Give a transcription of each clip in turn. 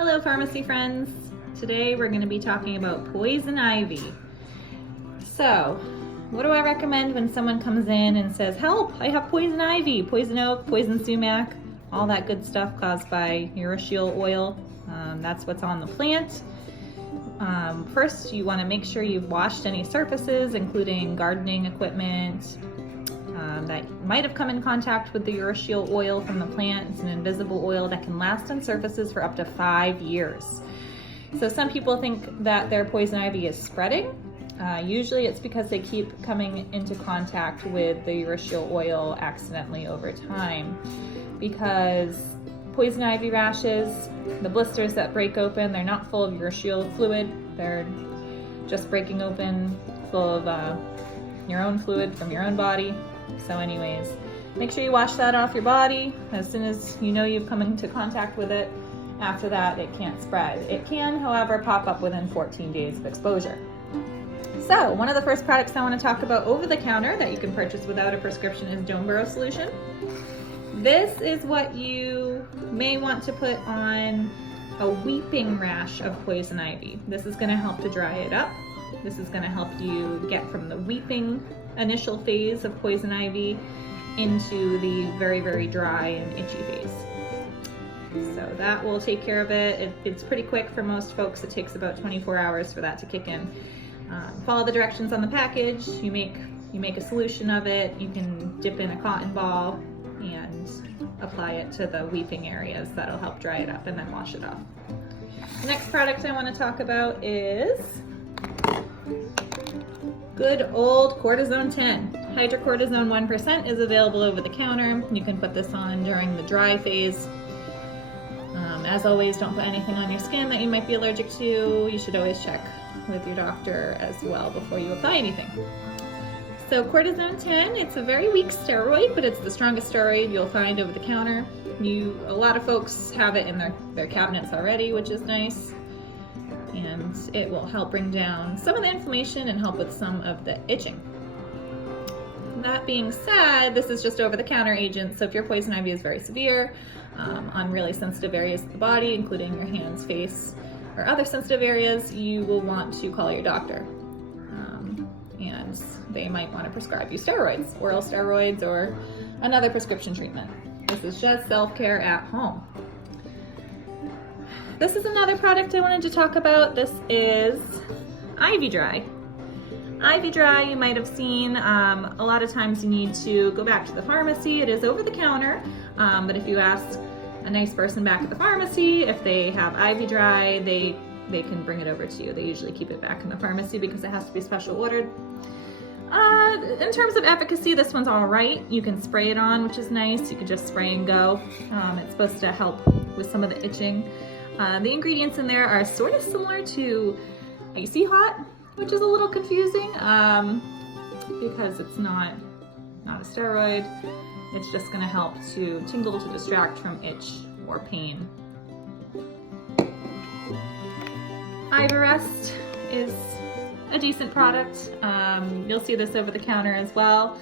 Hello pharmacy friends. Today we're going to be talking about poison ivy. So, what do I recommend when someone comes in and says, help, I have poison ivy, poison oak, poison sumac, all that good stuff caused by urushiol oil. That's what's on the plant. First, you want to make sure you've washed any surfaces, including gardening equipment, that might have come in contact with the urushiol oil from the plant. It's an invisible oil that can last on surfaces for up to 5 years. So some people think that their poison ivy is spreading. Usually it's because they keep coming into contact with the urushiol oil accidentally over time. Because poison ivy rashes, the blisters that break open, they're not full of urushiol fluid. They're just breaking open full of your own fluid from your own body. So anyways, make sure you wash that off your body as soon as you know you've come into contact with it. After that, it can't spread. It can, however, pop up within 14 days of exposure. So one of the first products I want to talk about over the counter that you can purchase without a prescription is Doneboro solution. This is what you may want to put on a weeping rash of poison ivy. This is going to help to dry it up. This is going to help you get from the weeping initial phase of poison ivy into the very, very dry and itchy phase. So that will take care of it. It's pretty quick for most folks. It takes about 24 hours for that to kick in. Follow the directions on the package. You make a solution of it. You can dip in a cotton ball and apply it to the weeping areas. That'll help dry it up and then wash it off. The next product I want to talk about is good old Cortisone 10. Hydrocortisone 1% is available over the counter. You can put this on during the dry phase. As always, don't put anything on your skin that you might be allergic to. You should always check with your doctor as well before you apply anything. So Cortisone 10, it's a very weak steroid, but it's the strongest steroid you'll find over the counter. A lot of folks have it in their cabinets already, which is nice. And it will help bring down some of the inflammation and help with some of the itching. That being said, this is just over-the-counter agent, so if your poison ivy is very severe, on really sensitive areas of the body, including your hands, face, or other sensitive areas, you will want to call your doctor. And they might want to prescribe you steroids, oral steroids, or another prescription treatment. This is just self-care at home. This is another product I wanted to talk about. This is Ivy Dry. Ivy Dry, you might have seen, a lot of times you need to go back to the pharmacy. It is over the counter, but if you ask a nice person back at the pharmacy if they have Ivy Dry, they can bring it over to you. They usually keep it back in the pharmacy because it has to be special ordered. In terms of efficacy, this one's all right. You can spray it on, which is nice. You can just spray and go. It's supposed to help with some of the itching. The ingredients in there are sort of similar to Icy Hot, which is a little confusing because it's not a steroid. It's just going to help to tingle to distract from itch or pain. Ivarest is a decent product. You'll see this over the counter as well.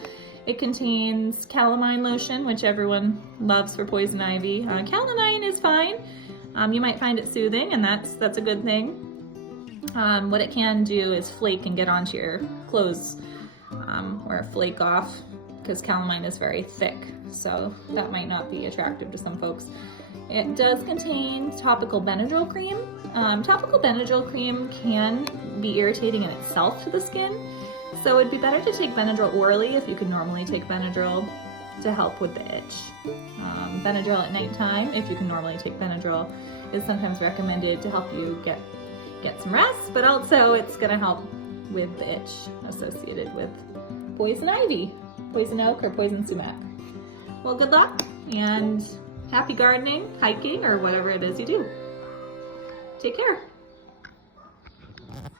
It contains calamine lotion, which everyone loves for poison ivy. Calamine is fine. You might find it soothing, and that's a good thing. What it can do is flake and get onto your clothes or flake off because calamine is very thick, so that might not be attractive to some folks. It does contain topical Benadryl cream. Topical Benadryl cream can be irritating in itself to the skin, so it'd be better to take Benadryl orally if you could normally take Benadryl to help with the itch. Benadryl at nighttime, if you can normally take Benadryl, is sometimes recommended to help you get some rest, but also it's going to help with the itch associated with poison ivy, poison oak, or poison sumac. Well, good luck and happy gardening, hiking, or whatever it is you do. Take care.